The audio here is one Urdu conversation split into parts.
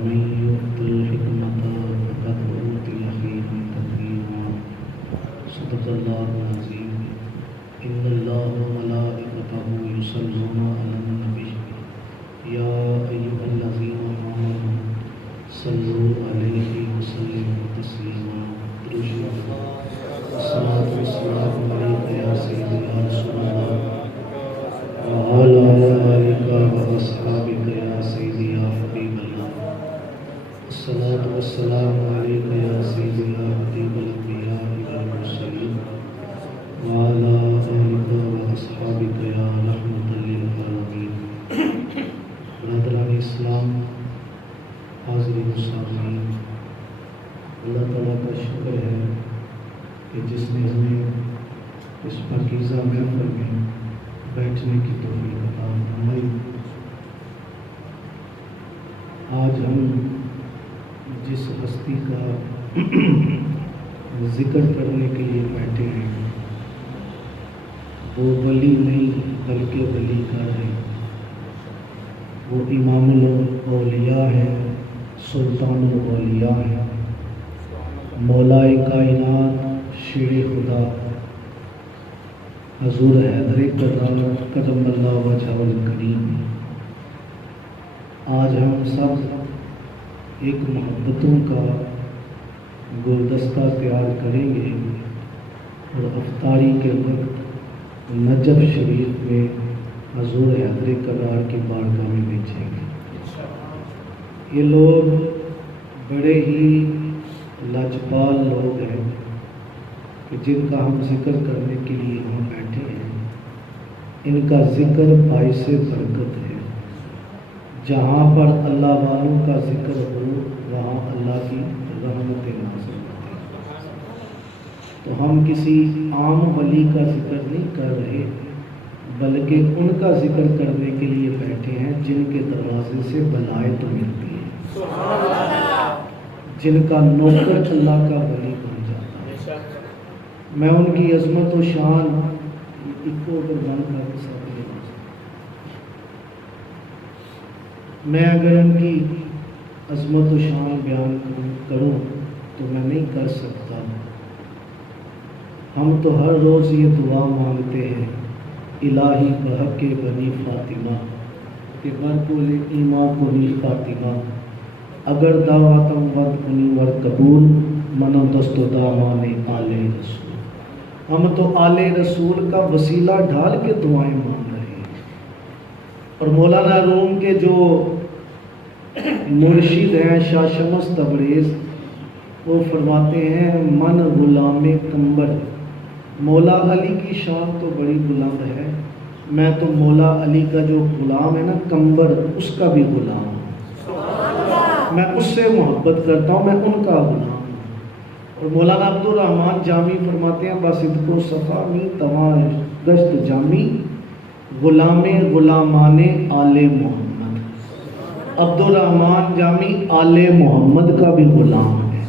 ومن يؤت الحكمة فقد أوتي خيرا كثيرا صدق الله العظيم إن الله وملائكته يصلون على النبي يا أيها الذين آمنوا صلوا عليه وسلموا تسليما الصلاة والسلام عليك يا سيدي يا رسول الله وعلى آلك وأصحابك يا سيدي يا حبيب الله الصلاة والسلام عليك يا سيدي يا حبيب الأنبياء والمرسلين وعلى آلك وأصحابك يا رحمة للعالمين برادران اسلام حاضرین سامعین، اللہ تعالیٰ کا شکر ہے کہ جس نے ہمیں اس پاکیزہ محفل میں بیٹھنے کی توفیق عطا فرمائی۔ آج ہم جس ہستی کا ذکر کرنے کے لیے بیٹھے ہیں وہ ولی نہیں بلکہ ولی کا ہے، وہ امام الاولیاء ہے، سلطان الاولیاء ہے، مولائے کائنات، شیر خدا حضور حیدر کرام قدم اللہ وجہہ الکریم۔ آج ہم سب ایک محبتوں کا گلدستہ تیار کریں گے اور افطاری کے وقت نجف شریف میں حضور حیدر کرار کی بارگاہ میں بیچیں گے۔ یہ لوگ بڑے ہی لاجپال لوگ ہیں کہ جن کا ہم ذکر کرنے کے لیے وہاں بیٹھے ہیں۔ ان کا ذکر باعث برکت ہے۔ جہاں پر اللہ والوں کا ذکر ہو وہاں اللہ کی رحمتیں نازل ہوتی ہیں۔ تو ہم کسی عام ولی کا ذکر نہیں کر رہے بلکہ ان کا ذکر کرنے کے لیے بیٹھے ہیں جن کے دروازے سے بلائیں تو ملتی ہیں، جن کا نوکر اللہ کا ولی بن جاتا ہے۔ میں ان کی عظمت و شان میں اگر ان کی عظمت و شان بیان کروں تو میں نہیں کر سکتا۔ ہم تو ہر روز یہ دعا مانگتے ہیں، الہی بحق بنی فاطمہ کہ برکول ایمان کنی فاطمہ، اگر دعواتم ود کنی ور قبول منو دست و دامان آل رسول۔ ہم تو آل رسول کا وسیلہ ڈھال کے دعائیں مانگ رہے ہیں۔ اور مولانا روم کے جو مرشد ہیں شاہ شمس تبریز، وہ فرماتے ہیں من غلام کمبر۔ مولا علی کی شان تو بڑی بلند ہے، میں تو مولا علی کا جو غلام ہے نا کمبر، اس کا بھی غلام ہوں۔ میں اس سے محبت کرتا ہوں، میں ان کا غلام ہوں۔ اور مولانا عبدالرحمن جامی فرماتے ہیں باسد کو صفا می تواں گشت جامی غلام غلامان آل محمد۔ عبدالرحمن جامی آل محمد کا بھی غلام ہے،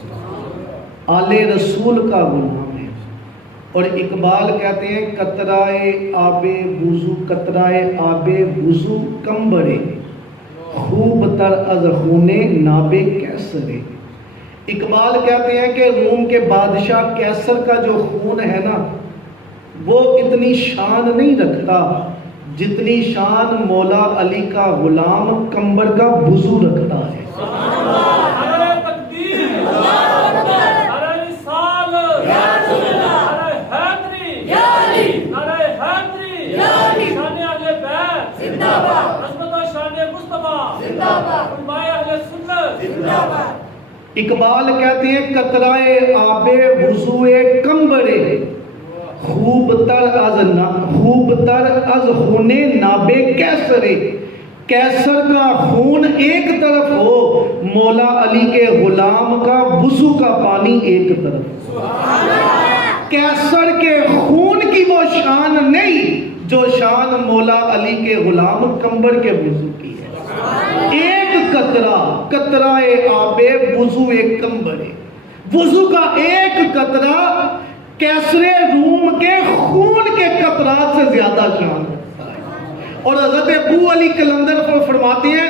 آل رسول کا غلام ہے۔ اور اقبال کہتے ہیں قطرائے آب وضو، قطرائے آب وضو کمبرے خوب تر از خون ناب کیسرے۔ اقبال کہتے ہیں کہ روم کے بادشاہ کیسر کا جو خون ہے نا وہ اتنی شان نہیں رکھتا جتنی شان مولا علی کا غلام کمبر کا وضو رکھتا ہے۔ اقبال کہتے ہیں قطرائے آب وضوء کمبرے خوب تر از خون ناب کیسرے۔ کیسر کا خون ایک طرف ہو، مولا علی کے غلام کا وضو کا پانی ایک طرف۔ کیسر کے خون کی وہ شان نہیں جو شان مولا علی کے غلام کمبر کے وضو کی ہے۔ ایک قطرہ، قطرائے آب وضو کمبرے، وضو کا ایک قطرہ کیسر روم کے خون کے قطرات سے زیادہ شان رکھتا ہے۔ اور حضرت ابو علی قلندر فرماتے ہیں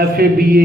FA BA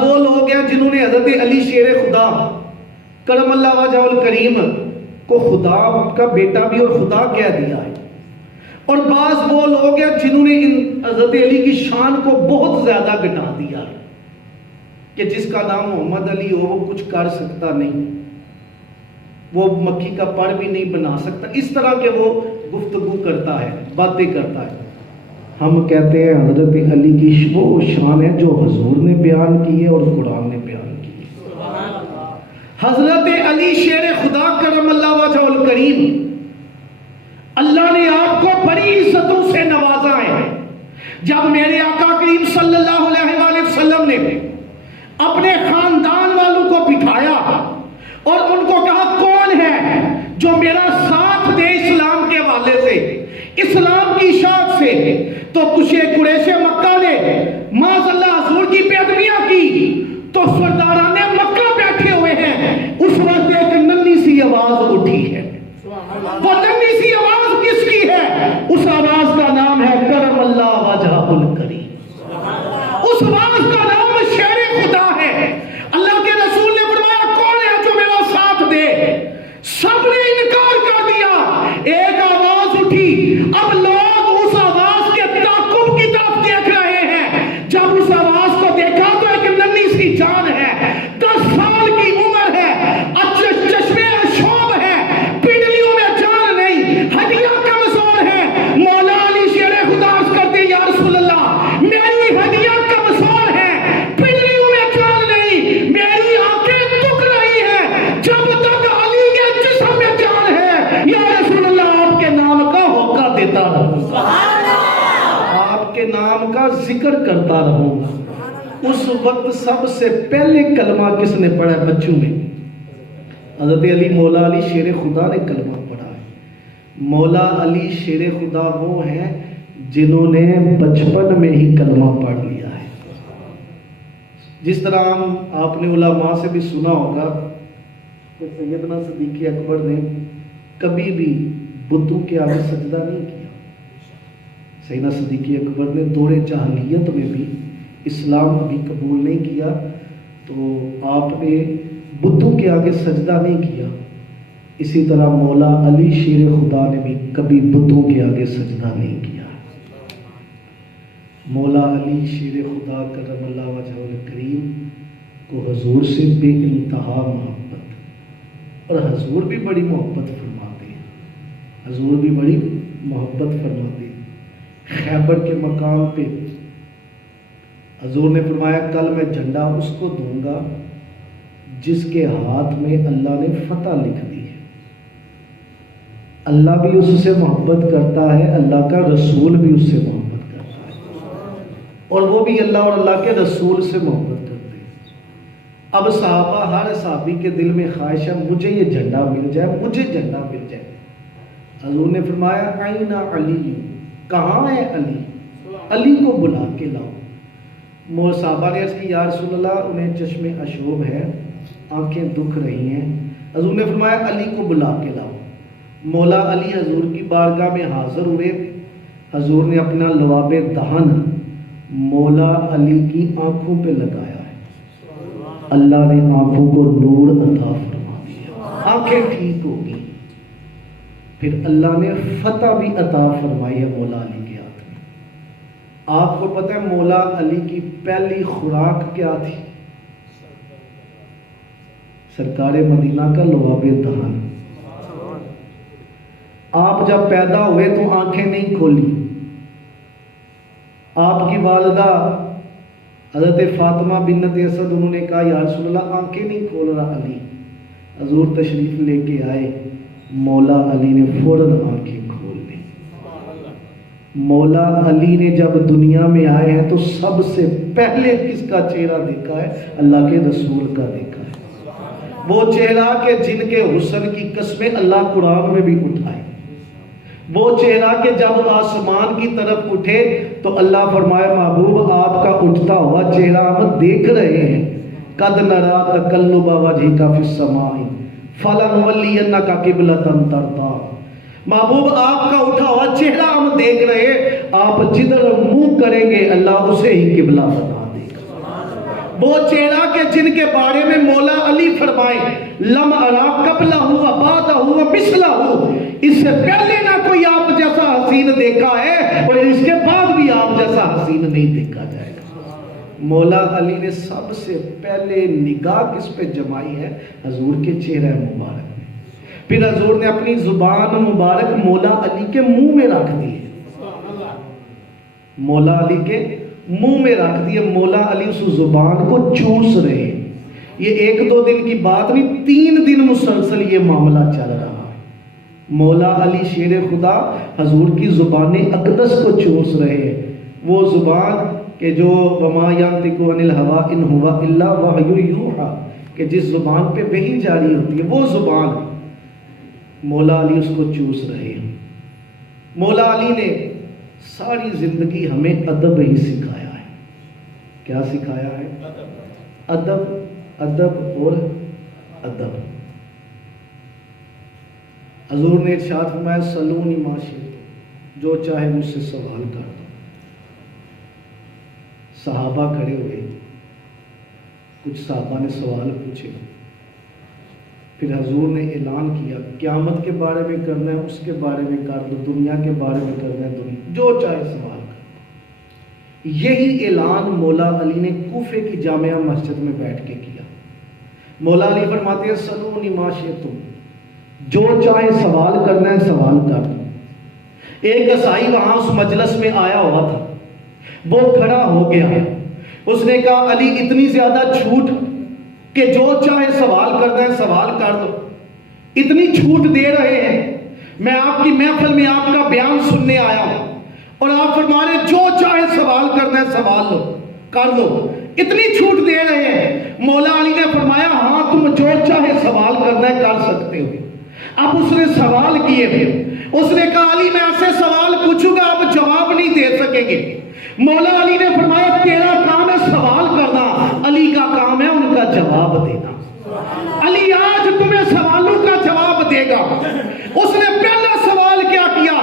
وہ لوگ ہیں جنہوں نے حضرت علی شیر خدا کرم اللہ وجہ الکریم کو خدا کا بیٹا بھی اور خدا کہہ دیا ہے، اور بعض وہ لوگ ہیں جنہوں نے حضرت علی کی شان کو بہت زیادہ گھٹا دیا ہے کہ جس کا نام محمد علی ہو وہ کچھ کر سکتا نہیں، وہ مکھی کا پڑ بھی نہیں بنا سکتا، اس طرح کے وہ گفتگو کرتا ہے، باتیں کرتا ہے۔ ہم کہتے ہیں حضرت علی کی وہ شان ہے جو حضور نے بیان کی ہے اور قرآن نے بیان کی ہے۔ حضرت علی شیر خدا کرم اللہ وجہ الکریم، اللہ نے آپ کو بڑی عزتوں سے نوازا ہے۔ جب میرے آقا کریم صلی اللہ علیہ وآلہ وسلم نے اپنے خاندان والوں کو بٹھایا اور ان کو کہا کون ہے جو میرا ساتھ دے اسلام کے حوالے سے، اسلام کی اشاعت سے، تو کچھ قریش مکہ نے معاذ اللہ حضور کی بے ادبیاں کی تو سرداران مکہ بیٹھے ہوئے ہیں۔ اس وقت ایک ننھی سی آواز اٹھی ہے، وہ ننھی سی آواز کس کی ہے؟ اس آواز کا نام ہے کرم اللہ وجہ الکریم، اس آواز کا نام شیر خدا ہے۔ اللہ کے رسول نے فرمایا کون ہے جو میرا ساتھ دے؟ سب نے انکار کر دیا۔ ایک آواز اٹھی، اب لوگ اس آواز کے تعاقب کی طرف دیکھ رہے ہیں۔ جب اس آواز کو دیکھا تو ایک ننھی سی جان ہے، 10 سال کی عمر ہے، چشمے شوب ہے، پنڈلیوں میں جان نہیں، ہڈیاں کمزور ہیں۔ مولا علی شیر خدا عرض کرتے یا رسول اللہ میری ہڈیاں کمزور ہیں، پنڈلیوں میں جان نہیں، میری آنکھیں دکھ رہی ہیں، جب تک علی کے جسم میں جان ہے یا رسول اللہ آپ کے نام کا ہوکا دیتا رہوں گا، آپ کے نام کا ذکر کرتا رہوں گا۔ اس وقت سب سے پہلے کلمہ کس نے پڑھا ہے بچوں میں؟ حضرت علی مولا علی شیر خدا نے کلمہ پڑھا ہے۔ مولا علی شیر خدا وہ ہیں جنہوں نے بچپن میں ہی کلمہ پڑھ لیا ہے۔ جس طرح آپ نے علماء سے بھی سنا ہوگا کہ سیدنا صدیق اکبر نے کبھی بھی بتوں کے آگے سجدہ نہیں کیا۔ سیدنا صدیق اکبر نے دور جاہلیت میں بھی اسلام بھی قبول نہیں کیا، تو آپ نے بتوں کے آگے سجدہ نہیں کیا۔ اسی طرح مولا علی شیر خدا نے بھی کبھی بتوں کے آگے سجدہ نہیں کیا۔ مولا علی شیر خدا کرم اللہ وجہ الکریم کو حضور سے بے انتہا محبت، اور حضور بھی بڑی محبت فرماتے ہیں، حضور بھی بڑی محبت فرماتے ہیں۔ خیبر کے مقام پہ حضور نے فرمایا کل میں جھنڈا اس کو دوں گا جس کے ہاتھ میں اللہ نے فتح لکھ دی ہے۔ اللہ بھی اس سے محبت کرتا ہے، اللہ کا رسول بھی اس سے محبت کرتا ہے، اور وہ بھی اللہ اور اللہ کے رسول سے محبت کرتے ہیں۔ اب صحابہ، ہر صحابی کے دل میں خواہش ہے مجھے یہ جھنڈا مل جائے، مجھے جھنڈا مل جائے۔ حضور نے فرمایا آئین علی، کہاں ہے علی؟ علی کو بلا کے لاؤ۔ صحابہ نے عرض کی یا رسول اللہ انہیں چشم اشوب ہے، آنکھیں دکھ رہی ہیں۔ حضور نے فرمایا علی کو بلا کے لاؤ۔ مولا علی حضور کی بارگاہ میں حاضر ہوئے، حضور نے اپنا لواب دہن مولا علی کی آنکھوں پہ لگایا ہے، اللہ نے آنکھوں کو نور عطا فرما دیا، آنکھیں ٹھیک ہو گئی۔ پھر اللہ نے فتح بھی عطا فرمائی ہے مولا علی کے ہاتھ میں۔ آپ کو پتہ ہے مولا علی کی پہلی خوراک کیا تھی؟ سرکار مدینہ کا لواب دہن۔ آپ جب پیدا ہوئے تو آنکھیں نہیں کھولی۔ آپ کی والدہ حضرت فاطمہ بنت اسد انہوں نے کہا یا رسول اللہ آنکھیں نہیں کھول رہا علی۔ حضور تشریف لے کے آئے، مولا علی نے فوراً آنکھیں کھول لی۔ مولا علی نے جب دنیا میں آئے ہیں تو سب سے پہلے کس کا چہرہ دیکھا ہے؟ اللہ کے رسول کا دیکھا ہے۔ وہ چہرہ کہ جن کے حسن کی قسمیں اللہ قرآن میں بھی اٹھائے، وہ چہرہ کہ جب آسمان کی طرف اٹھے تو اللہ فرمائے محبوب آپ کا اٹھتا ہوا چہرہ ہم دیکھ رہے ہیں، قد نرا تقلب وجهک فی السماء فلنولینک قبلۃ ترضیٰ۔ محبوب آپ کا اٹھا ہوا چہرہ ہم دیکھ رہے ہیں، آپ جدھر منہ کریں گے اللہ اسے ہی قبلہ بنا دے گا۔ وہ چہرہ کہ جن کے بارے میں مولا علی فرمائے لم ارا قبلہ ہوا بعدہ ہوا مثلہ ہو، اس سے پہلے نہ کوئی آپ جیسا حسین دیکھا ہے اور اس کے بعد بھی آپ جیسا حسین نہیں دیکھا جائے گا۔ مولا علی نے سب سے پہلے نگاہ کس پہ جمائی ہے؟ حضور کے چہرہ مبارک میں۔ پھر حضور نے اپنی زبان مبارک مولا علی کے منہ میں رکھ دی، مولا علی کے منہ میں رکھ دیے۔ مولا علی اس زبان کو چوس رہے ہیں۔ یہ 1-2 دن کی بات نہیں، 3 دن مسلسل یہ معاملہ چل رہا ہے۔ مولا علی شیر خدا حضور کی زبان اقدس کو چوس رہے ہیں، وہ زبان کہ جو وما ینطق عن الہوی ان ہوا الا وحی یوحی، کہ جس زبان پہ وحی جاری ہوتی ہے وہ زبان مولا علی اس کو چوس رہے ہیں۔ مولا علی نے ساری زندگی ہمیں ادب ہی سکھایا ہے۔ کیا سکھایا ہے؟ ادب، ادب اور ادب۔ حضور نے ارشاد فرمایا سلونی ما شئتم، جو چاہے مجھ سے سوال کر دو۔ صحابہ کھڑے ہوئے، کچھ صحابہ نے سوال پوچھے، پھر حضور نے اعلان کیا قیامت کے بارے میں کرنا ہے اس کے بارے میں کر دو، دنیا کے بارے میں کرنا ہے دنیا، جو چاہے سوال کر۔ یہی اعلان مولا علی نے کوفے کی جامعہ مسجد میں بیٹھ کے کیا۔ مولا علی فرماتے ہیں سلونی ما شئتم، جو چاہے سوال کرنا ہے سوال کر دو۔ ایک عیسائی وہاں اس مجلس میں آیا ہوا تھا، وہ کھڑا ہو گیا، اس نے کہا علی اتنی زیادہ چھوٹ کہ جو چاہے سوال کرنا ہے سوال کر دو، اتنی چھوٹ دے رہے ہیں، میں آپ کی محفل میں آپ کا بیان سننے آیا ہوں اور آپ فرما رہے جو چاہے سوال کرنا ہے سوال لو کر دو، اتنی چھوٹ دے رہے ہیں۔ مولا علی نے فرمایا ہاں تم جو چاہے سوال کرنا ہے کر سکتے ہو۔ اب اس نے سوال کیے تھے، اس نے کہا علی میں ایسے سوال پوچھوں گا آپ جواب نہیں دے سکیں گے۔ مولا علی نے فرمایا تیرا کام ہے سوال کرنا، علی کا کام ہے ان کا جواب دینا۔ علی آج تمہیں سوالوں کا جواب دے گا۔ اس نے پہلا سوال کیا کیا؟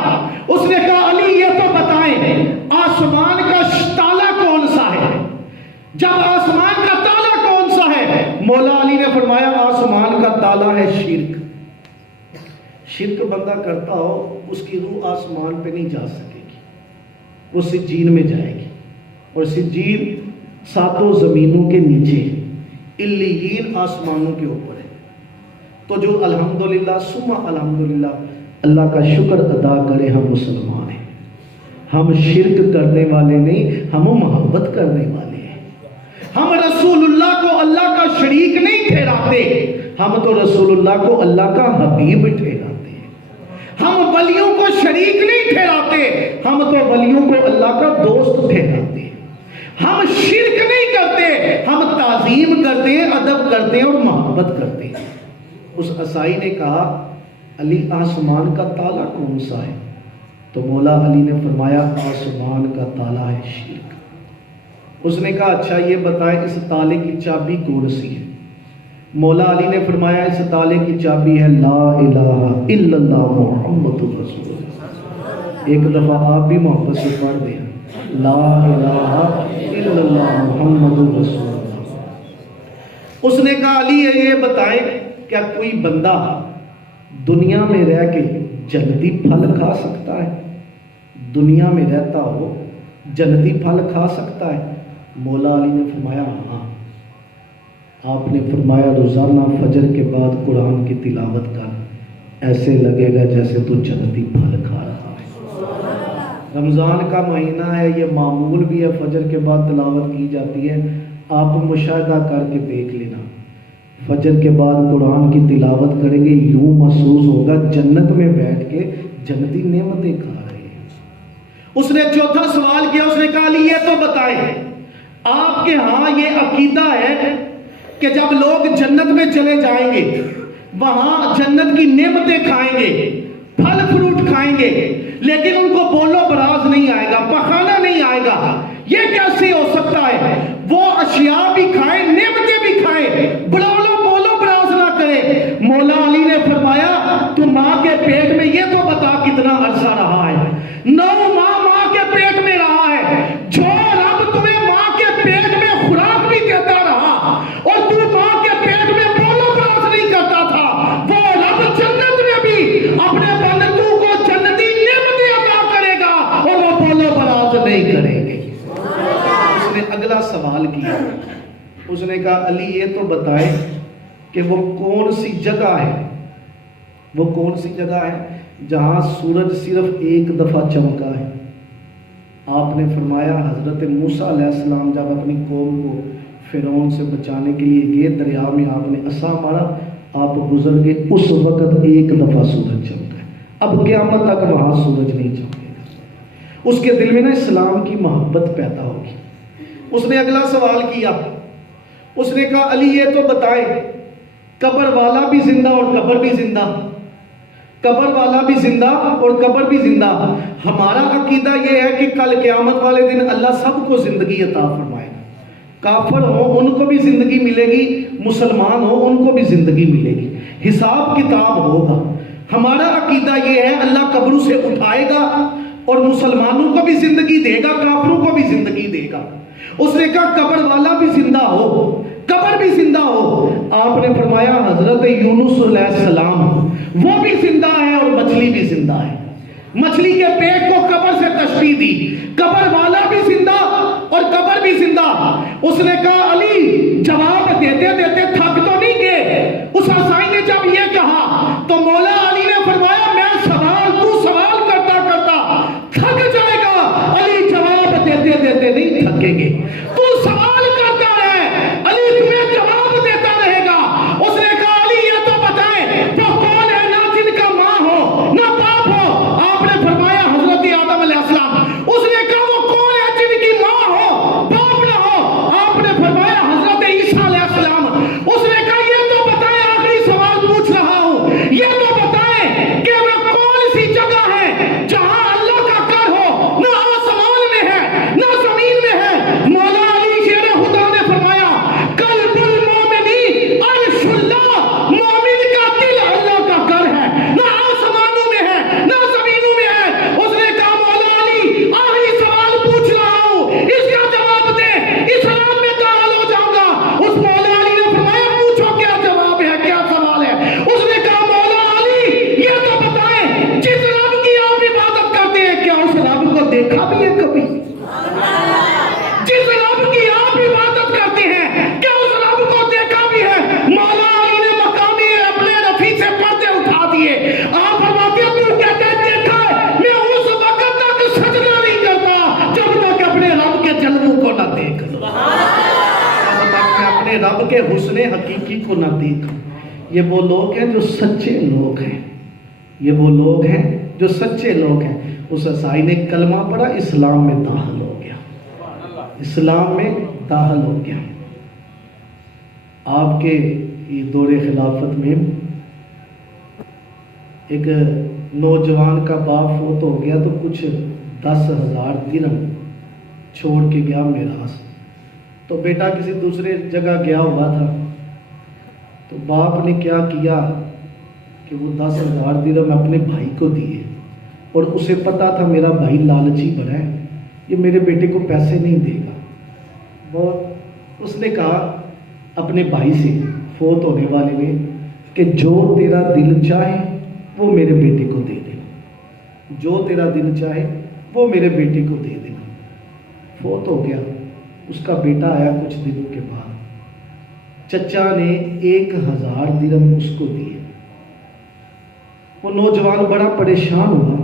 اس نے کہا علی یہ تو بتائیں آسمان کا تالا کون سا ہے؟ جب آسمان کا تالا کون سا ہے؟ مولا علی نے فرمایا آسمان کا تالا ہے شرک۔ شرک بندہ کرتا ہو اس کی روح آسمان پہ نہیں جا سکے گی، وہ سجین میں جائے گی، اور سجین 7 زمینوں کے نیچے ہے، علیین آسمانوں کے اوپر ہے۔ تو جو الحمدللہ ثم الحمدللہ اللہ کا شکر ادا کرے ہم مسلمان ہیں، ہم شرک کرنے والے نہیں، ہم محبت کرنے والے ہیں۔ ہم رسول اللہ کو اللہ کا شریک نہیں ٹھہراتے، ہم تو رسول اللہ کو اللہ کا حبیب ٹھہراتے ہیں۔ ہم ولیوں کو شریک نہیں ٹھہراتے، ہم تو ولیوں کو اللہ کا دوست ٹھہراتے ہیں۔ ہم شرک نہیں کرتے، ہم تعظیم کرتے ہیں، ادب کرتے ہیں اور محبت کرتے ہیں۔ اس عیسائی نے کہا علی آسمان کا تالا کون سا ہے؟ تو مولا علی نے فرمایا آسمان کا تالا ہے شرک۔ اس نے کہا اچھا یہ بتائیں اس تالے کی چابی کون سی ہے؟ مولا علی نے فرمایا اس تالے کی چابی ہے لا الہ الا اللہ محمد رسول اللہ۔ ایک دفعہ آپ بھی محبت سے پڑھ دیں لا الہ الا اللہ محمد رسول اللہ۔ اس نے کہا علی یہ بتائیں کیا کوئی بندہ دنیا میں رہ کے جنتی پھل کھا سکتا ہے؟ دنیا میں رہتا ہو جنتی پھل کھا سکتا ہے؟ مولا علی نے فرمایا ہاں۔ آپ نے فرمایا روزانہ فجر کے بعد قرآن کی تلاوت کر، ایسے لگے گا جیسے تو جنتی پھل کھا رہا ہے۔ رمضان کا مہینہ ہے، یہ معمول بھی ہے، فجر کے بعد تلاوت کی جاتی ہے۔ آپ مشاہدہ کر کے دیکھ لینا، فجر کے بعد قرآن کی تلاوت کریں گے یوں محسوس ہوگا جنت میں بیٹھ کے جنتی نعمتیں کھا رہے ہیں۔ اس نے چوتھا سوال کیا، اس نے کہا علی یہ تو بتائیں آپ کے ہاں یہ عقیدہ ہے کہ جب لوگ جنت میں چلے جائیں گے وہاں جنت کی نعمتیں کھائیں گے، پھل فروٹ کھائیں گے، لیکن ان کو بولو براز نہیں آئے گا، پخانا نہیں آئے گا، یہ کیسے ہو سکتا ہے؟ وہ اشیاء بھی کھائیں، نعمتیں بھی کھائیں، بولو براز نہ کرے۔ مولا علی نے فرمایا تو ماں کے پیٹ میں یہ تو بتا کتنا عرصہ رہا ہے؟ 9 ماہ کے پیٹ میں رہا ہے۔ جو رب تمہیں ماں کے پیٹ میں خوراک بھی دیتا رہا کہا علی یہ تو بتائے کہ وہ کون سی جگہ ہے، وہ کون سی جگہ ہے جہاں سورج صرف ایک دفعہ چمکا ہے؟ آپ نے فرمایا حضرت موسیٰ علیہ السلام جب اپنی قوم کو فرعون سے بچانے کے لیے یہ دریا میں آپ نے عصا مارا، آپ گزر گئے، اس وقت ایک دفعہ سورج چمکا ہے، اب قیامت تک وہاں سورج نہیں چمکے گا۔ اس کے دل میں نا اسلام کی محبت پیدا ہوگی۔ اس نے اگلا سوال کیا، اس نے کہا علی یہ تو بتائے قبر والا بھی زندہ اور قبر بھی زندہ، قبر والا بھی زندہ اور قبر بھی زندہ، ہمارا عقیدہ یہ ہے کہ کل قیامت والے دن اللہ سب کو زندگی عطا فرمائے گا، کافر ہوں ان کو بھی زندگی ملے گی، مسلمان ہوں ان کو بھی زندگی ملے گی، حساب کتاب ہوگا۔ ہمارا عقیدہ یہ ہے اللہ قبروں سے اٹھائے گا اور مسلمانوں کو بھی زندگی دے گا، کافروں کو بھی زندگی دے گا۔ اس نے کہا قبر والا بھی زندہ ہو، قبر بھی زندہ ہو۔ آپ نے فرمایا حضرت یونس علیہ السلام وہ بھی زندہ ہے اور مچھلی بھی زندہ ہے، مچھلی کے پیٹ کو قبر سے تشبیہ دی، قبر والا بھی زندہ اور قبر بھی زندہ۔ اس نے کہا علی جواب دیتے دیتے تھک تو نہیں گئے؟ اس عیسائی نے جب یہ کہا تو مولا علی نے فرمایا میں تو سوال کرتا کرتا تھک جائے گا، علی جواب دیتے دیتے نہیں تھکیں گے، تو سوال کرتا ہے علی تمہیں جواب دیتا رہے گا۔ اس نے کہا علی یہ تو بتائیں وہ کون ہے نہ جن کا ماں ہو نہ باپ ہو؟ آپ نے فرمایا حضرت آدم علیہ السلام۔ اس نے کہا وہ کون ہے جن کی ماں ہو باپ نہ ہو؟ آپ نے فرمایا حضرت عیسیٰ علیہ السلام۔ اس نے کہا یہ تو بتائیں، آخری سوال پوچھ رہا ہوں، یہ تو بتائیں کہ وہ کون سی جگہ ہے جہاں اللہ کا گھر ہو، نہ آسمان میں ہے نہ زمین میں ہے؟ مولا علی شیر خدا نے فرمایا قلب المومنی عرش اللہ، مومن کا دل اللہ کا گھر ہے، نہ آسمانوں میں ہے نہ زمینوں میں ہے۔ اس نے کہا مولا علی آخری سوال پوچھ رہا ہوں، اس کا جواب دے، اسلام میں داخل ہو جاؤں گا۔ اس مولا علی نے فرمایا پوچھو کیا جواب ہے، کیا سوال ہے؟ اس نے کہا مولا علی یہ تو بتائیں جس رب کی آپ عبادت کرتے ہیں کیا اس رب کو دیکھا بھی ہے کبھی؟ جس رب کی آپ عبادت کرتے ہیں کیا اس رب کو دیکھا بھی ہے؟ مولا علی نے مقامی اپنے رفیع سے پردے اٹھا دیے۔ آپ فرماتے ہیں تو کہتا ہے دیکھا ہے، میں اس وقت تک سجدہ نہیں کرتا جب تک اپنے رب کے جلووں کو نہ دیکھ لوں، جب تک میں اپنے رب کے حسن حقیقی کو نہ دیکھوں۔ یہ وہ لوگ ہیں جو سچے لوگ ہیں، یہ وہ لوگ ہیں جو سچے لوگ ہیں۔ اس عیسائی نے کلمہ پڑھا، اسلام میں داخل ہو گیا، اسلام میں داخل ہو گیا۔ آپ کے دور خلافت میں ایک نوجوان کا باپ فوت ہو گیا تو کچھ 10,000 درہم چھوڑ کے گیا میراث۔ تو بیٹا کسی دوسرے جگہ گیا ہوا تھا، تو باپ نے کیا کیا کہ وہ 10,000 درہم اپنے بھائی کو دیے، اور اسے پتا تھا میرا بھائی لالچی بڑا ہے، یہ میرے بیٹے کو پیسے نہیں دے گا۔ بہت اس نے کہا اپنے بھائی سے فوت ہونے والے نے کہ جو تیرا دل چاہے وہ میرے بیٹے کو دے دینا، جو تیرا دل چاہے وہ میرے بیٹے کو دے دینا۔ فوت ہو گیا، اس کا بیٹا آیا کچھ دنوں کے بعد، چچا نے 1,000 درہم اس کو دیے۔ وہ نوجوان بڑا پریشان ہوا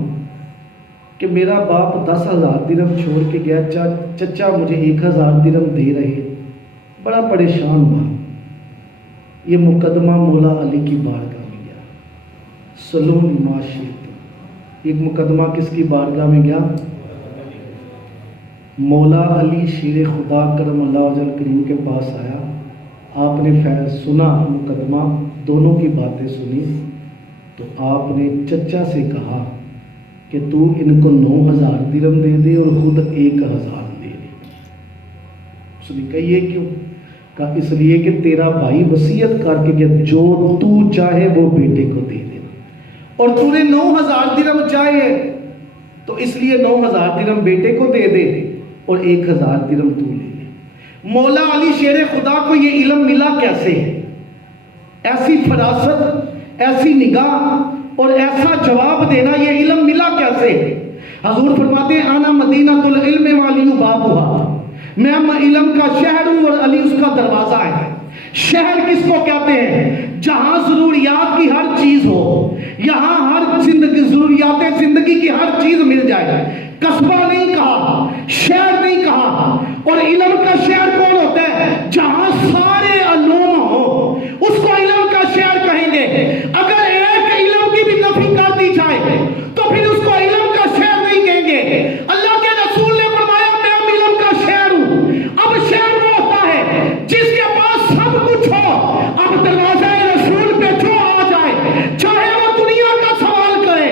کہ میرا باپ 10,000 درہم چھوڑ کے گیا، چچا مجھے 1,000 درہم دے رہے، بڑا پریشان ہوا۔ یہ مقدمہ مولا علی کی بارگاہ میں گیا، سلون معاشیت، ایک مقدمہ کس کی بارگاہ میں گیا؟ مولا علی شیر خدا کرم اللہ وجہ کریم کے پاس آیا۔ آپ نے سنا مقدمہ، دونوں کی باتیں سنی، تو آپ نے چچا سے کہا کہ تو ان کو 9,000 درہم دے دے اور خود 1,000 دے دے۔ اس نے کہا یہ کیوں؟ کہا اس لیے کہ تیرا بھائی وصیت کر کے گیا جو تو چاہے وہ بیٹے کو دے دے، اور تو نے 9,000 درہم چاہے تو اس لیے 9,000 درہم بیٹے کو دے دے اور 1,000 درہم تو لے لے۔ مولا علی شیر خدا کو یہ علم ملا کیسے ہے؟ ایسی فراست، ایسی نگاہ اور ایسا جواب دینا، یہ علم ملا کیسے؟ حضور فرماتے ہیں آنا مدینہ العلم والی بابھا، میں علم کا شہر ہوں اور علی اس کا دروازہ ہے۔ شہر کس کو کہتے ہیں؟ جہاں ضروریات کی ہر چیز ہو، یہاں ہر ضروریات زندگی کی ہر چیز مل جائے۔ قصبہ نہیں کہا، شہر نہیں کہا۔ اور علم کا شہر کون ہوتا ہے؟ جہاں سارے علوم ہو، اس کو علم کا شہر کہیں گے۔ اگر ایک علم کی بھی نفی کر دی جائے تو پھر اس کو علم کا شہر نہیں کہیں گے۔ اللہ کے رسول نے فرمایا میں علم کا شہر ہوں۔ اب شہر وہ ہوتا ہے جس کے پاس سب کچھ ہو، اب دروازہ رسول پہ جو آ جائے، چاہے وہ دنیا کا سوال کرے،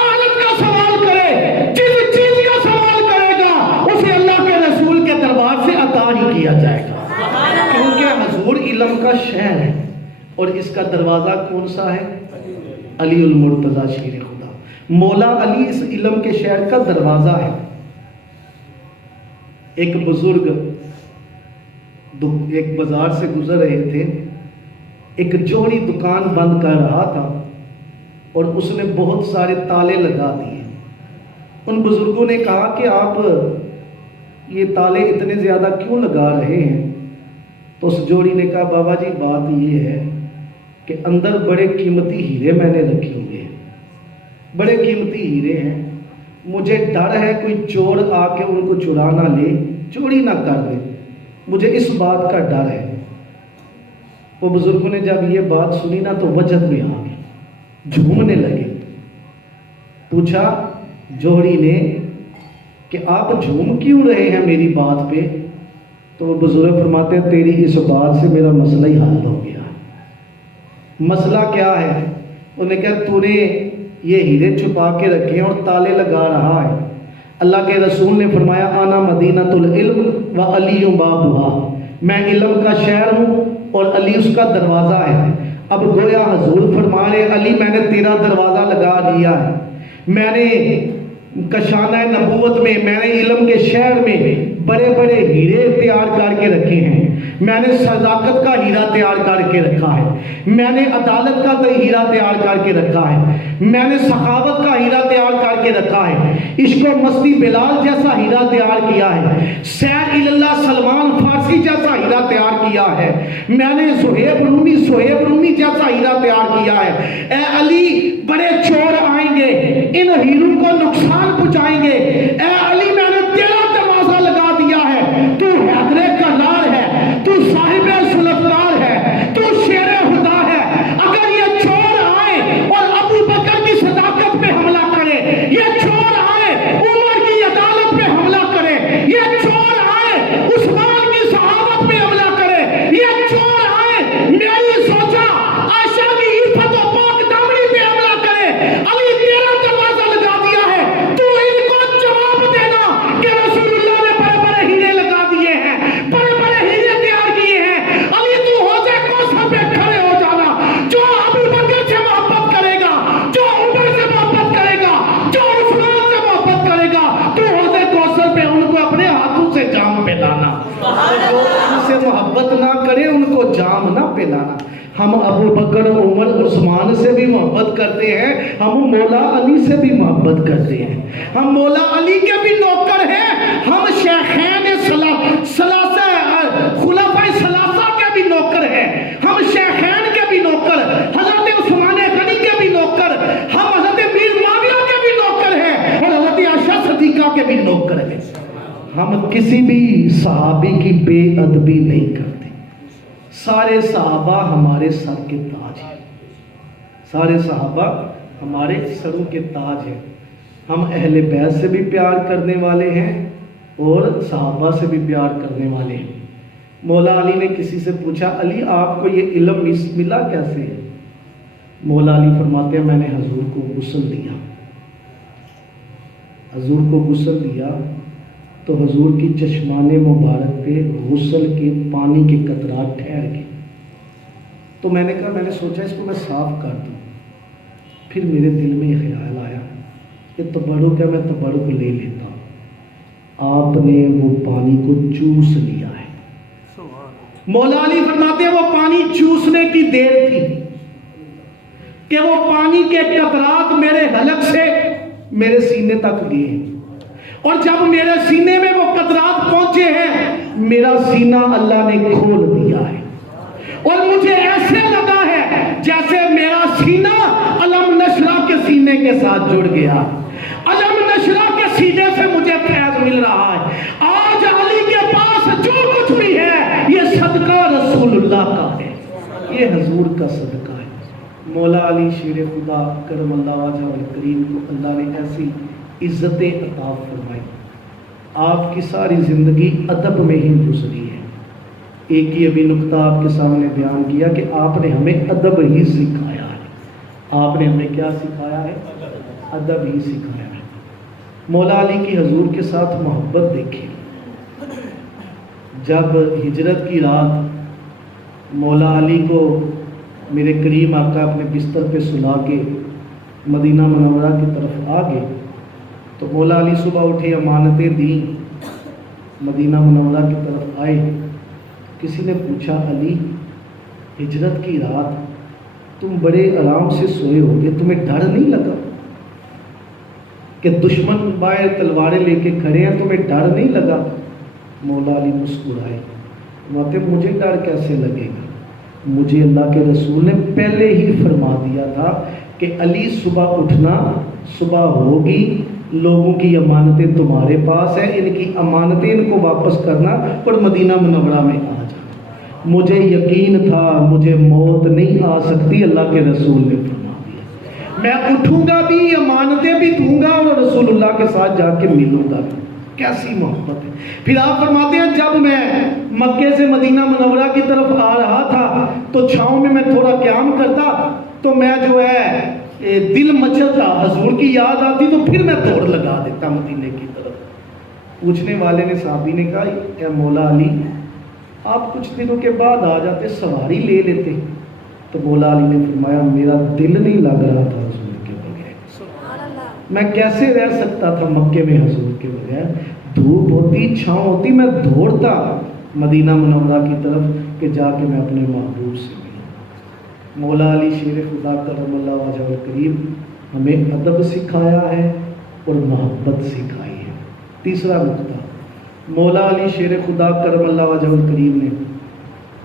آخرت کا سوال کرے، جس چیز کا سوال کرے گا اسے اللہ کے رسول کے دربار سے عطا ہی کیا جائے گا، کیونکہ حضور علم کا شہر ہے۔ اور اس کا دروازہ کون سا ہے؟ علی المرتضی شیر خدا، مولا علی اس علم کے شہر کا دروازہ ہے۔ ایک بزرگ ایک بازار سے گزر رہے تھے، ایک جوہری دکان بند کر رہا تھا اور اس نے بہت سارے تالے لگا دیے۔ ان بزرگوں نے کہا کہ آپ یہ تالے اتنے زیادہ کیوں لگا رہے ہیں؟ تو اس جوڑی نے کہا بابا جی بات یہ ہے کہ اندر بڑے قیمتی ہیرے میں نے رکھے ہوئے ہیں، بڑے قیمتی ہیرے ہیں، مجھے ڈر ہے کوئی چور آ کے ان کو چرا نہ لے، چوری نہ کر دے، مجھے اس بات کا ڈر ہے۔ وہ بزرگوں نے جب یہ بات سنی نا تو وجد میں آ گئے، جھومنے لگے۔ پوچھا جوہری نے کہ آپ جھوم کیوں رہے ہیں میری بات پہ؟ تو وہ بزرگ فرماتے ہیں تیری اس بات سے میرا مسئلہ ہی حل ہو گیا۔ مسئلہ کیا ہے؟ انہوں نے کہا تو نے یہ ہیرے چھپا کے رکھے ہیں اور تالے لگا رہا ہے۔ اللہ کے رسول نے فرمایا آنا مدینۃ العلم و علی بابھا، میں علم کا شہر ہوں اور علی اس کا دروازہ ہے۔ اب گویا حضور فرما رہے علی میں نے تیرا دروازہ لگا دیا ہے، میں نے کشانہ نبوت میں، میں نے علم کے شہر میں بڑے بڑے ہیرے تیار کر کے رکھے ہیں، میں نے صداقت کا ہیرا تیار کر کے رکھا ہے، میں نے عدالت کا ہیرا تیار کر کے رکھا ہے، میں نے سخاوت کا ہیرا تیار کر کے رکھا ہے، عشق و مستی بلال جیسا ہیرا تیار کیا ہے، سیر اللہ سلمان فارسی جیسا ہیرا تیار کیا ہے، میں نے سہیب رومی جیسا ہیرا تیار کیا ہے۔ اے علی بڑے چور آئیں گے، ان ہیروں کو نقصان پہنچائیں گے، اے علی میں نے تیرا دروازہ لگا دیا ہے، تو حیدر کرار ہے، تو صاحب سلطان ہے، تو شیر خدا ہے۔ اگر یہ چور آئے اور ابو بکر کی صداقت پہ حملہ کرے، یہ چور آئے عمر کی عدالت پہ حملہ کرے، یہ چور آئے عثمان کی صحابت پہ حملہ کرے، یہ چور آئے میری سوچا عائشہ کی عفت و پاک دامنی پہ حملہ کرے، علی تیرا دروازہ لگا دیا ہے، تو ان کو جواب دینا کہ رسول اللہ نے بڑے بڑے ہیرے لگا دیے ہیں، بڑے بڑے ہیرے تیار کیے ہیں، علی تو حوض کوثر پہ کھڑے ہو جانا، جو ابو بکر سے محبت کرے گا، جو عمر سے محبت کرے گا، جو عثمان سے محبت کرے گا، تو حوض کوثر پہ ان کو اپنے ہاتھوں سے جام پلانا، جو ان سے محبت نہ کرے ان کو جام نہ پلانا۔ ہم ابو بکر عمر عثمان سے بھی محبت کرتے ہیں، ہم مولا علی سے بھی محبت کرتے ہیں، ہم مولا علی کے بھی نوکر ہیں، ہم شیخین خلفائے ثلاثہ کے بھی نوکر ہیں، ہم شیخین کے بھی نوکر، حضرت عثمان غنی کے بھی نوکر، ہم حضرت میر معاویہ کے بھی نوکر ہیں اور حضرت عائشہ صدیقہ کے بھی نوکر ہیں۔ ہم کسی بھی صحابی کی بے ادبی نہیں کرتے، سارے صحابہ ہمارے سر کے تاج ہیں، سارے صحابہ ہمارے سروں کے تاج ہیں۔ ہم اہل بیت سے بھی پیار کرنے والے ہیں اور صحابہ سے بھی پیار کرنے والے ہیں۔ مولا علی نے کسی سے پوچھا علی آپ کو یہ علم ملا کیسے ہے؟ مولا علی فرماتے ہیں میں نے حضور کو غسل دیا، حضور کو غسل دیا تو حضور کی چشمان مبارک پہ غسل کے پانی کے قطرات ٹھہر گئے، تو میں نے کہا میں نے سوچا اس کو میں صاف کر دوں، پھر میرے دل میں یہ خیال آیا کہ تبرک ہے، میں تبرک لے لیتا ہوں۔ آپ نے وہ پانی کو چوس لیا ہے۔ مولا علی فرماتے ہیں وہ پانی چوسنے کی دیر تھی کہ وہ پانی کے قطرات میرے حلق سے میرے سینے تک گئے، اور جب میرے سینے میں وہ قطرات پہنچے ہیں میرا سینہ اللہ نے کھول دیا ہے، اور مجھے ایسے لگا ہے جیسے میرا سینہ علم نشرہ کے سینے کے ساتھ جڑ گیا. علم نشرہ کے سینے سے مجھے فیض مل رہا ہے. آج علی کے پاس جو کچھ بھی ہے یہ صدقہ رسول اللہ کا ہے, یہ حضور کا صدقہ ہے. مولا علی شیر خدا کرم اللہ وجہ الکریم کو اللہ نے ایسی عزتیں عطا فرمائی. آپ کی ساری زندگی ادب میں ہی گزری ہے. ایک ہی ابھی نقطہ آپ کے سامنے بیان کیا کہ آپ نے ہمیں ادب ہی سکھایا ہے. آپ نے ہمیں کیا سکھایا ہے؟ ادب ہی سکھایا ہے. مولا علی کی حضور کے ساتھ محبت دیکھیں. جب ہجرت کی رات مولا علی کو میرے کریم آقا اپنے بستر پہ سلا کے مدینہ منورہ کی طرف آ گئے تو مولا علی صبح اٹھے, امانتیں دیں, مدینہ منورہ کی طرف آئے. کسی نے پوچھا علی ہجرت کی رات تم بڑے آرام سے سوئے ہوگے, تمہیں ڈر نہیں لگا کہ دشمن باہر تلواریں لے کے کھڑے ہیں, تمہیں ڈر نہیں لگا؟ مولا علی مسکرائے, کہتے مجھے ڈر کیسے لگے گا, مجھے اللہ کے رسول نے پہلے ہی فرما دیا تھا کہ علی صبح اٹھنا, صبح ہوگی, لوگوں کی امانتیں تمہارے پاس ہیں, ان کی امانتیں ان کو واپس کرنا اور مدینہ منورہ میں آ جانا. مجھے یقین تھا مجھے موت نہیں آ سکتی, اللہ کے رسول نے فرما دیا میں اٹھوں گا بھی, امانتیں بھی دوں گا اور رسول اللہ کے ساتھ جا کے ملوں گا. کیسی محبت ہے. پھر آپ فرماتے ہیں جب میں مکے سے مدینہ منورہ کی طرف آ رہا تھا تو چھاؤں میں تھوڑا قیام کرتا تو میں جو ہے دل مچلتا, حضور کی یاد آتی تو پھر میں دوڑ لگا دیتا مدینے کی طرف. پوچھنے والے نے, صحابی نے کہا اے مولا علی آپ کچھ دنوں کے بعد آ جاتے, سواری لے لیتے. تو مولا علی نے فرمایا میرا دل نہیں لگ رہا تھا حضور کے بغیر, میں کیسے رہ سکتا تھا مکے میں حضور کے بغیر. دھوپ ہوتی, چھاؤں ہوتی, میں دوڑتا مدینہ منورہ کی طرف کہ جا کے میں اپنے محبوب سے ملوں. مولا علی شیر خدا کرم اللہ وجہ الکریم ہمیں ادب سکھایا ہے اور محبت سکھائی ہے. تیسرا نقطہ, مولا علی شیر خدا کرم اللہ وجہ الکریم نے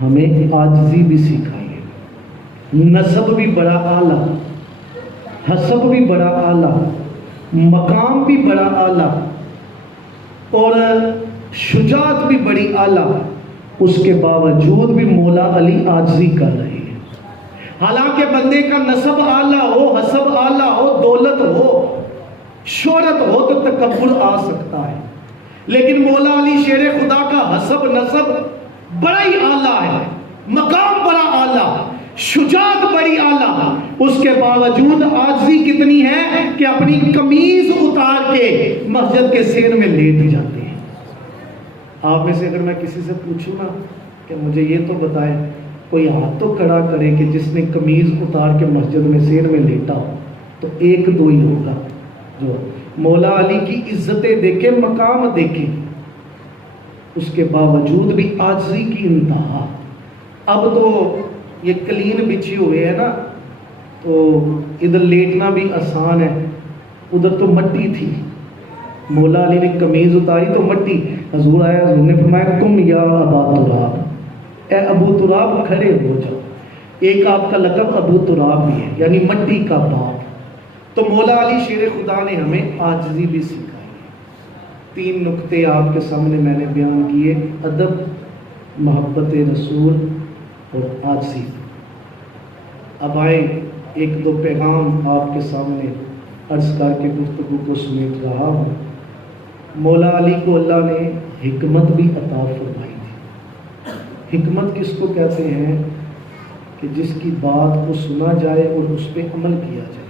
ہمیں عاجزی بھی سکھائی ہے. نسب بھی بڑا اعلیٰ, حسب بھی بڑا اعلیٰ, مقام بھی بڑا اعلیٰ اور شجاعت بھی بڑی اعلیٰ, اس کے باوجود بھی مولا علی عاجزی کر رہے ہیں. حالانکہ بندے کا نسب اعلیٰ ہو, حسب اعلیٰ ہو, دولت ہو, شہرت ہو تو تکبر آ سکتا ہے, لیکن مولا علی شیر خدا کا حسب نسب بڑا ہی اعلیٰ ہے, مقام بڑا اعلیٰ, شجاعت بڑی اعلیٰ. اس کے باوجود عاجزی کتنی ہے کہ اپنی قمیض اتار کے مسجد کے سین میں لیٹ جاتے ہیں. آپ میں سے اگر میں کسی سے پوچھوں نا کہ مجھے یہ تو بتائیں, کوئی ہاتھ تو کھڑا کرے کہ جس نے قمیض اتار کے مسجد میں سین میں لیٹا ہو, تو ایک دو ہی ہوگا. جو مولا علی کی عزتیں دیکھیں, مقام دیکھیں, اس کے باوجود بھی عاجزی کی انتہا. اب تو یہ قلین بچھی ہوئے ہے نا, تو ادھر لیٹنا بھی آسان ہے, ادھر تو مٹی تھی. مولا علی نے قمیض اتاری تو مٹی. حضور آیا, حضور نے فرمایا تم یا ابا تراب, اے ابو تراب کھڑے ہو جاؤ. ایک آپ کا لقب ابو تراب بھی ہے, یعنی مٹی کا باپ. تو مولا علی شیر خدا نے ہمیں عاجزی بھی سکھائی. 3 نقطے آپ کے سامنے میں نے بیان کیے, ادب, محبت رسول اور عاجزی. اب آئیں ایک دو پیغام آپ کے سامنے عرض کر کے گفتگو کو سمیٹ رہا ہوں. مولا علی کو اللہ نے حکمت بھی عطا فرمائی تھی. حکمت کس کو کہتے ہیں؟ کہ جس کی بات کو سنا جائے اور اس پہ عمل کیا جائے.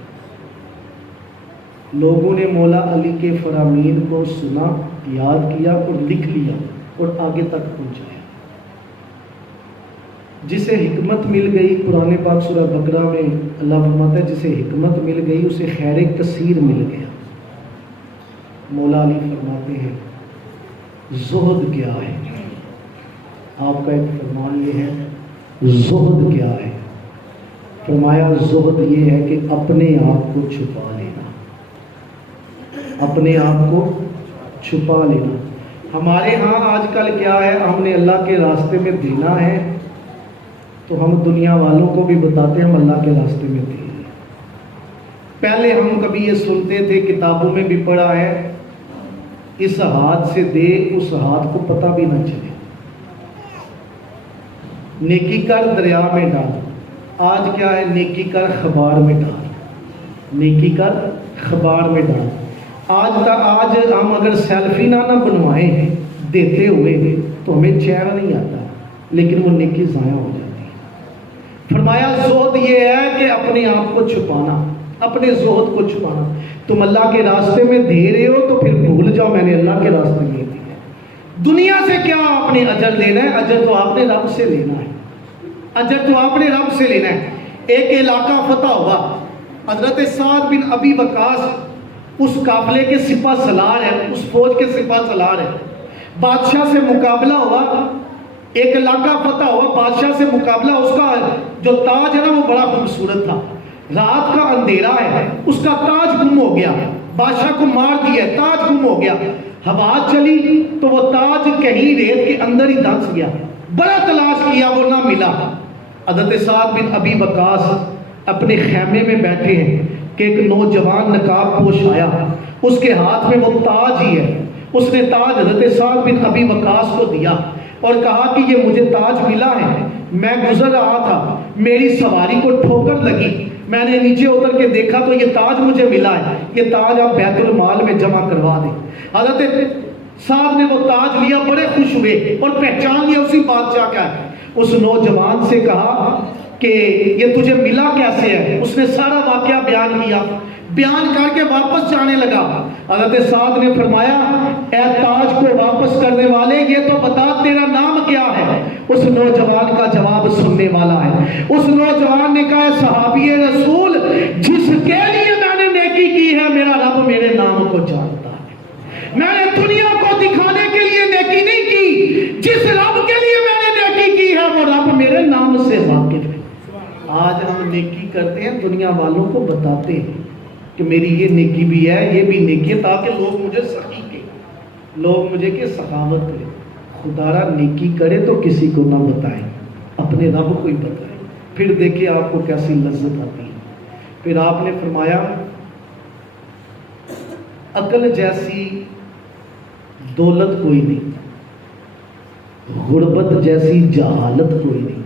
لوگوں نے مولا علی کے فرامین کو سنا, یاد کیا اور لکھ لیا اور آگے تک پہنچایا. جسے حکمت مل گئی, قرآن پاک سورہ بقرہ میں اللہ فرماتا ہے جسے حکمت مل گئی اسے خیر کثیر مل گیا. مولا علی فرماتے ہیں زہد کیا ہے؟ آپ کا ایک فرمان یہ ہے زہد کیا ہے؟ فرمایا زہد یہ ہے کہ اپنے آپ کو چھپا لینا, اپنے آپ کو چھپا لینا. ہمارے ہاں آج کل کیا ہے, ہم نے اللہ کے راستے میں دینا ہے تو ہم دنیا والوں کو بھی بتاتے ہیں ہم اللہ کے راستے میں تھے۔ پہلے ہم کبھی یہ سنتے تھے، کتابوں میں بھی پڑھا ہے، اس ہاتھ سے دے اس ہاتھ کو پتہ بھی نہ چلے، نیکی کر دریا میں ڈال۔ آج کیا ہے؟ نیکی کر خبار میں ڈال، نیکی کر خبار میں ڈال۔ آج ہم اگر سیلفی نہ بنوائیں دیتے ہوئے تو ہمیں چین نہیں آتا، لیکن وہ نیکی ضائع ہو جاتی ہے۔ فرمایا زہد یہ ہے کہ اپنے آپ کو چھپانا، اپنے زہد کو چھپانا۔ تم اللہ کے راستے میں دے رہے ہو تو پھر بھول جاؤ میں نے اللہ کے راستے میں دیا۔ دنیا سے کیا آپ نے اجر لینا ہے؟ اجر تو آپ نے رب سے لینا ہے، اجر تو آپ نے رب سے لینا ہے۔ ایک علاقہ فتح ہوا، حضرت سعد بن ابی وقاص اس قافلے کے سپہ سالار ہیں، اس فوج کے سپہ سالار ہیں۔ بادشاہ سے مقابلہ ہوا، ایک علاقہ فتح ہوا، بادشاہ سے مقابلہ، اس کا جو تاج ہے نا وہ بڑا خوبصورت تھا۔ رات کا اندھیرا ہے، اس کا تاج گم ہو گیا، بادشاہ کو مار دیا، تاج گم ہو گیا۔ ہوا چلی تو وہ تاج کہیں ریت کے اندر ہی دھنس گیا، بڑا تلاش کیا وہ نہ ملا۔ حضرت سعد بن ابی وقاص اپنے خیمے میں بیٹھے ہیں کہ ایک نوجوان نقاب پوش آیا، اس کے ہاتھ میں وہ تاج ہی ہے۔ اس نے تاج حضرت سعد بن ابی وقاص کو دیا اور کہا کہ یہ مجھے تاج ملا ہے، میں گزر رہا تھا، میری سواری کو ٹھوکر لگی، میں نے نیچے اتر کے دیکھا تو یہ تاج مجھے ملا ہے، یہ تاج آپ بیت المال میں جمع کروا دیں۔ حضرت سعد نے وہ تاج لیا، بڑے خوش ہوئے اور پہچان لیا اسی بادشاہ کا ہے۔ اس نوجوان سے کہا کہ یہ تجھے ملا کیسے ہے؟ اس نے سارا واقعہ بیان کیا، بیان کر کے واپس جانے لگا۔ حضرت سعد نے فرمایا اے تاج کو واپس کرنے والے، یہ تو بتا تیرا نام کیا ہے؟ اس نوجوان کا جواب سننے والا ہے۔ اس نوجوان نے کہا صحابی رسول جس کے لیے میں نے نیکی کی ہے میرا رب میرے نام کو جانتا ہے، میں نے دنیا کو دکھانے کے لیے نیکی نہیں کی، جس رب کے لیے میں نے نیکی کی ہے وہ رب میرے نام سے واقف ہے۔ آج ہم نیکی کرتے ہیں، دنیا والوں کو بتاتے ہیں کہ میری یہ نیکی بھی ہے، یہ بھی نیکی ہے، تاکہ لوگ مجھے سخی کہ لوگ مجھے کہ سخاوت کریں۔ خدا را نیکی کرے تو کسی کو نہ بتائیں، اپنے رب کو ہی بتائیں، پھر دیکھیں آپ کو کیسی لذت آتی ہے۔ پھر آپ نے فرمایا عقل جیسی دولت کوئی نہیں، غربت جیسی جہالت کوئی نہیں،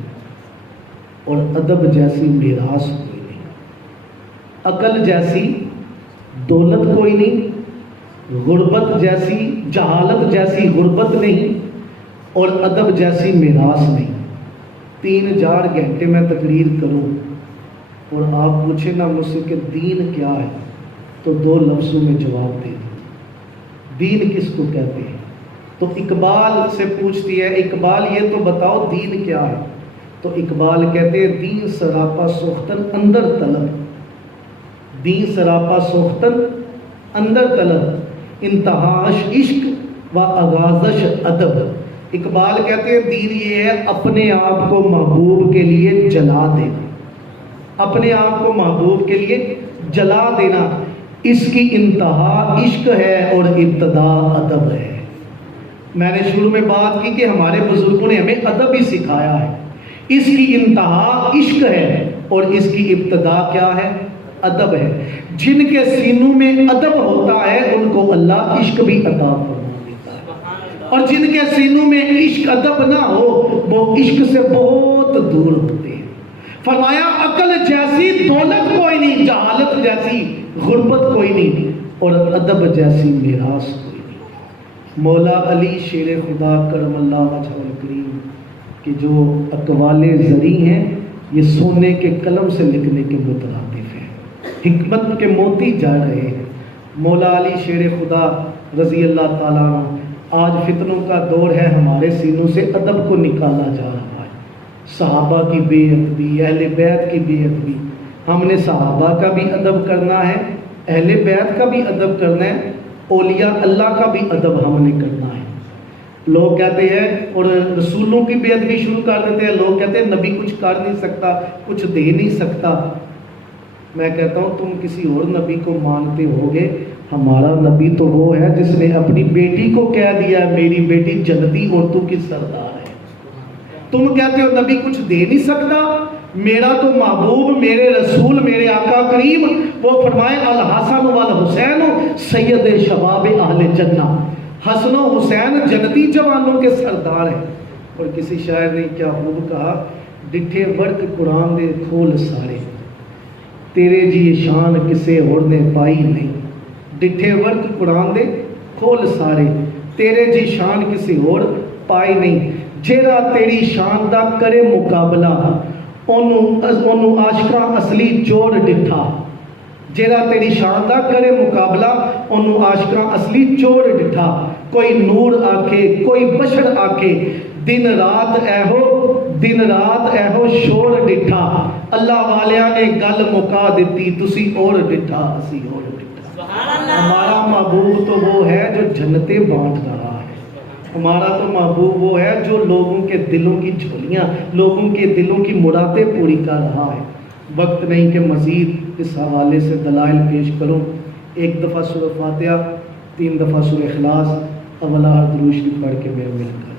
اور ادب جیسی میراث کوئی نہیں۔ عقل جیسی دولت کوئی نہیں، غربت جیسی جہالت جیسی غربت نہیں، اور ادب جیسی میراث نہیں۔ 3-4 گھنٹے میں تقریر کروں اور آپ پوچھیں نا مجھ سے کہ دین کیا ہے تو 2 لفظوں میں جواب دے دوں۔ دین کس کو کہتے ہیں؟ تو اقبال سے پوچھتی ہے اقبال یہ تو بتاؤ دین کیا ہے؟ تو اقبال کہتے ہیں دین سراپا سوختن اندر طلب، دین سراپا سوختن اندر طلب، انتہاش عشق و آغازش ادب۔ اقبال کہتے ہیں دین یہ ہے اپنے آپ کو محبوب کے لیے جلا دینا، اپنے آپ کو محبوب کے لیے جلا دینا، اس کی انتہا عشق ہے اور ابتدا ادب ہے۔ میں نے شروع میں بات کی کہ ہمارے بزرگوں نے ہمیں ادب ہی سکھایا ہے، اس کی انتہا عشق ہے اور اس کی ابتدا کیا ہے؟ ادب ہے۔ جن کے سینوں میں ادب ہوتا ہے ان کو اللہ عشق بھی عطا فرما دیتا ہے، اور جن کے سینوں میں عشق ادب نہ ہو وہ عشق سے بہت دور ہوتے ہیں۔ فرمایا عقل جیسی دولت کوئی نہیں، جہالت جیسی غربت کوئی نہیں، اور ادب جیسی میراث کوئی نہیں۔ مولا علی شیر خدا کرم اللہ وجہہ الکریم کہ جو اقوال زریں ہیں یہ سونے کے قلم سے لکھنے کے مترادف ہیں، حکمت کے موتی جا رہے ہیں۔ مولا علی شیر خدا رضی اللہ تعالیٰ عنہ، آج فتنوں کا دور ہے، ہمارے سینوں سے ادب کو نکالا جا رہا ہے۔ صحابہ کی بے ادبی، اہل بیت کی بے ادبی، ہم نے صحابہ کا بھی ادب کرنا ہے، اہل بیت کا بھی ادب کرنا ہے، اولیاء اللہ کا بھی ادب ہم نے کرنا ہے۔ لوگ کہتے ہیں اور رسولوں کی بے ادبی شروع کر دیتے ہیں، لوگ کہتے ہیں نبی کچھ کر نہیں سکتا، کچھ دے نہیں سکتا۔ میں کہتا ہوں تم کسی اور نبی کو مانتے ہوگے، ہمارا نبی تو وہ ہے جس نے اپنی بیٹی کو کہہ دیا میری بیٹی جنتی عورتوں کی سردار ہے۔ تم کہتے ہو نبی کچھ دے نہیں سکتا، میرا تو محبوب، میرے رسول، میرے آقا کریم، وہ فرمائے الحسن والحسین سید شباب اہل جنہ، حسن و حسین جنتی جوانوں کے سردار ہیں۔ اور کسی شاعر نے کیا خوب کہا، ڈٹھے ورک قرآن دے کھول سارے، تیرے جی شان کسے اور نے پائی نہیں، ڈٹھے ورک قرآن دے کھول سارے، تیرے جی شان کسے اور پائی نہیں، جیڑا تیری شان دا کرے مقابلہ انہوں عاشقاں اصلی چور ڈٹھا، جیڑا تیری شان دا کرے مقابلہ انہوں عاشقاں اصلی چور ڈٹھا، کوئی نور آکے کوئی بشر آکے دن رات ایہو شور ڈٹھا، اللہ والیاں نے گل مکا دیتی تسی اور ڈٹھا اسی اور ڈٹھا۔ ہمارا محبوب تو وہ ہے جو جنتیں بانٹ رہا ہے، ہمارا تو محبوب وہ ہے جو لوگوں کے دلوں کی جھولیاں، لوگوں کے دلوں کی مرادیں پوری کر رہا ہے۔ وقت نہیں کہ مزید اس حوالے سے دلائل پیش کروں۔ ایک دفعہ سورہ فاتحہ، 3 دفعہ سورہ اخلاص، اولا درود شریف پڑھ کے میرے مل کر